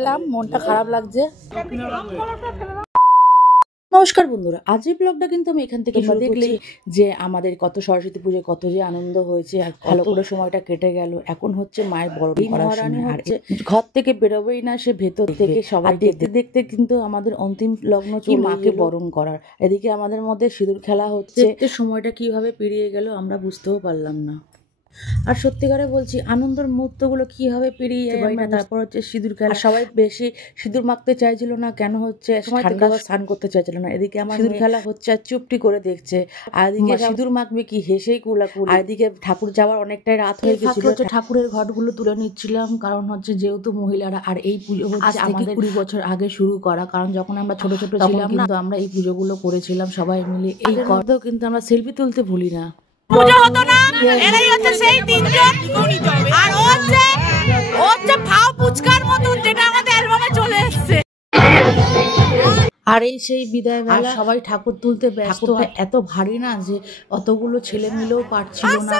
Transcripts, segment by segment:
এলাম, মনটা খারাপ লাগছে। নমস্কার বন্ধুরা, আজকের ব্লগটা কিন্তু আমি এখান থেকে দেখলেই যে আমাদের কত সরস্বতী পুজোয় কত যে আনন্দ হয়েছে আর ভালো করে সময়টা কেটে গেল। এখন হচ্ছে মায়ের বরণ করার সময়, আর ঘর থেকে বেরোবেই না সে, ভেতর থেকে সবাই দেখতে দেখতে কিন্তু আমাদের অন্তিম লগ্ন চলে মাকে বরণ করার। এদিকে আমাদের মধ্যে সিঁদুর খেলা হচ্ছে, সময়টা কিভাবে পেরিয়ে গেল আমরা বুঝতেও পারলাম না। আর সত্যিকারে বলছি, আনন্দের মুহূর্তগুলো কিভাবে পেরিয়ে যায় না। তারপর হচ্ছে সিঁদুর খেলা, সবাই বেশি সিঁদুর মাখতে চাইছিল না, কেন হচ্ছে ঠান্ডা স্নান করতে চাইছিল না। এদিকে আমার সিঁদুর খেলা হচ্ছে আর চুপটি করে দেখছে, আর এদিকে সিঁদুর মাখবে কি হেসেই কুলাকুলি। আর এদিকে ঠাকুর যাওয়ার অনেকটাই রাত হয়ে গেছিল, ঠাকুরের ঘটগুলো তুলে নিচ্ছিলাম, কারণ হচ্ছে যেহেতু মহিলারা, আর এই পুজো হচ্ছে আমাদের 20 বছর আগে শুরু করা, কারণ যখন আমরা ছোট ছোট ছিলাম কিন্তু আমরা এই পুজোগুলো করেছিলাম সবাই মিলে। এই কথাও কিন্তু আমরা সেলফি তুলতে ভুলি না। পুজো হতো না, এরাই হচ্ছে সেই তিনজন। আর ও হচ্ছে ফাও পুচকার মতো, যেটা আমাদের অ্যালবামে চলে এসেছে। আর এই সেই বিদায় বেলা সবাই ঠাকুর তুলতে ব্যস্ত। এত ভারী না যে অতগুলো ছেলে মিলেও পারছিল না।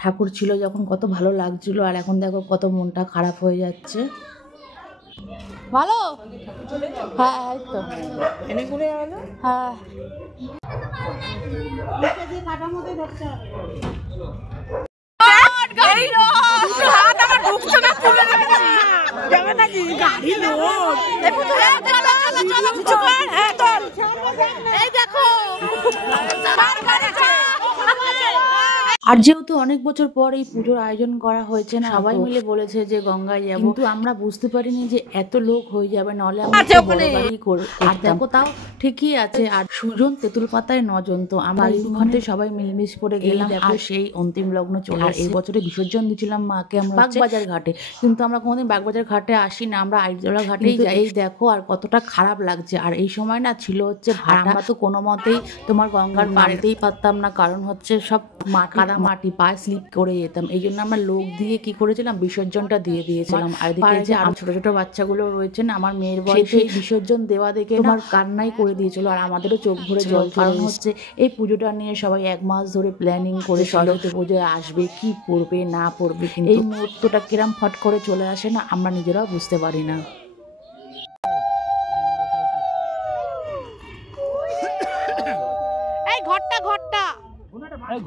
ঠাকুর ছিল যখন কত ভালো লাগছিল, আর এখন দেখো কত মনটা খারাপ হয়ে যাচ্ছে। ভালো, হ্যাঁ তো এনে ঘুরে গেল। হ্যাঁ আর যেহেতু অনেক বছর পর এই পুজোর আয়োজন করা হয়েছে না, সবাই মিলে বলেছে যে গঙ্গায় যাবো, কিন্তু আমরা বুঝতে পারিনি যে এত লোক হয়ে যাবে, নাহলে আমরা আর দেখো তাও ঠিকই আছে। আর সুজন তেঁতুল পাতায় নজন, তো আমরা এইখানে সবাই মিলমিশ করে গেলাম। আর সেই অন্তিম লগ্ন চলে, আর এই বছরে বিসর্জন দিয়েছিলাম মাকে আমরা বাগবাজার ঘাটে, কিন্তু আমরা কোনোদিন বাগবাজার ঘাটে আসি না, আমরা আইজলা ঘাটেই যাই। এই দেখো আর কতটা খারাপ লাগছে। আর এই সময় না ছিল হচ্ছে আমরা তো কোনো মতেই তোমার গঙ্গার পাড়তেই পারতাম না, কারণ হচ্ছে সব মাটি পায়ে স্লিপ করে যেতাম। এই জন্য আমরা লোক দিয়ে কি করেছিলাম, বিসর্জনটা দিয়ে দিয়েছিলাম। আর এদিকে যে ছোট ছোট বাচ্চাগুলো রয়েছেন, আমার মেয়ের বয়সে বিসর্জন দেওয়া দেখে তোমার কান্নাই করে দিয়েছিল, আর আমাদেরও চোখ ভরে জল। কারণ হচ্ছে এই পুজোটা নিয়ে সবাই 1 মাস ধরে প্ল্যানিং করে সরস্বতী পুজোয় আসবে, কি পড়বে না পড়বে, কিন্তু এই মুহূর্তটা কিরম ফট করে চলে আসে না, আমরা নিজেরাও বুঝতে পারি না। এই ঘরটা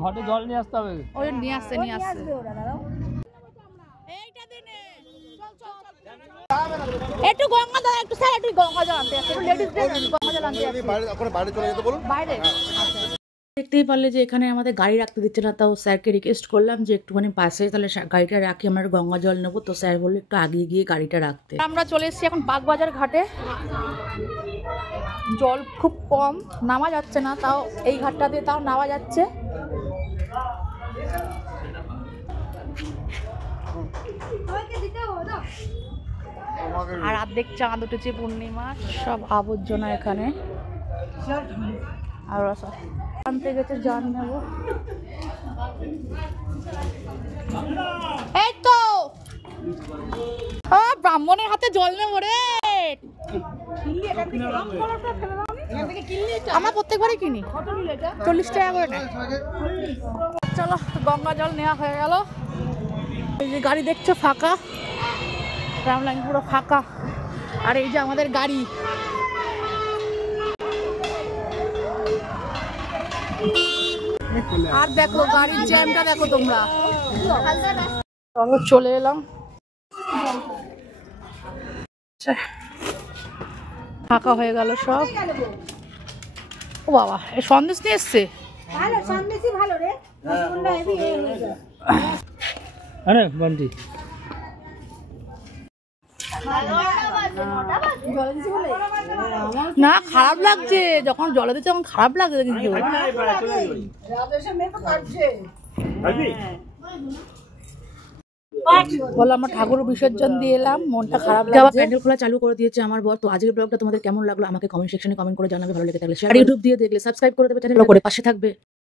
ঘটে জল নিয়ে আসতে হবে, ওই নিয়ে আসছে একটু গঙ্গা জল, একটু স্যার একটু গঙ্গা জল আনতে, একটু লেডিসদের গঙ্গা জল আনতে। বাইরে চলে যেতে বলুন, বাইরে। দেখতেই পারলে যে এখানে আমাদের গাড়ি রাখতে দিচ্ছে না, তাও স্যারকে রিকোয়েস্ট করলাম যে একটুখানি পাশে তাহলে গাড়িটা রাখি, আমরা গঙ্গা জল নেবো। তো স্যার বললো একটু আগিয়ে গিয়ে গাড়িটা রাখতে। আমরা চলে এসেছি এখন বাগবাজার ঘাটে। জল খুব কম, নামা যাচ্ছে না, তাও এই ঘাটটা দিয়ে তাও নামা যাচ্ছে। আর অর্ধেক চাঁদ উঠেছে, পূর্ণিমা, সব আবর্জনা এখানে। আর আনতে গেছে জল নেব। এই তো ব্রাহ্মণের হাতে জল নেবো রে। আমরা প্রত্যেকবারই কিনি, 40 টাকা করে নেয়। চলো, গঙ্গা জল নেওয়া হয়ে গেল। এই যে গাড়ি দেখছো ফাঁকা, রামলাইন পুরো ফাঁকা। আর এই যে আমাদের গাড়ি, আর দেখো গাড়ির জ্যামটা দেখো তোমরা। চলে এলাম, ফাঁকা হয়ে গেল সব। ও বাবা, এই সন্দেশ নিয়ে এসছে। না খারাপ লাগছে, যখন জলে দিচ্ছে তখন খারাপ লাগছে, কিন্তু বলো আমরা ঠাকুর বিসর্জন দিয়ে এলাম, মনটা খারাপ লাগছে। প্যান্ডেল খোলা চালু করে দিয়েছে আমার বর। তো আজকের ব্লগটা তোমাদের কেমন লাগলো আমাকে কমেন্ট সেকশনে কমেন্ট করে জানাবে। ভালো লেগে থাকলে শেয়ার, ইউটিউব দিয়ে দেখলে সাবস্ক্রাইব করে দেবে, চ্যানেল করে পাশে থাকবে।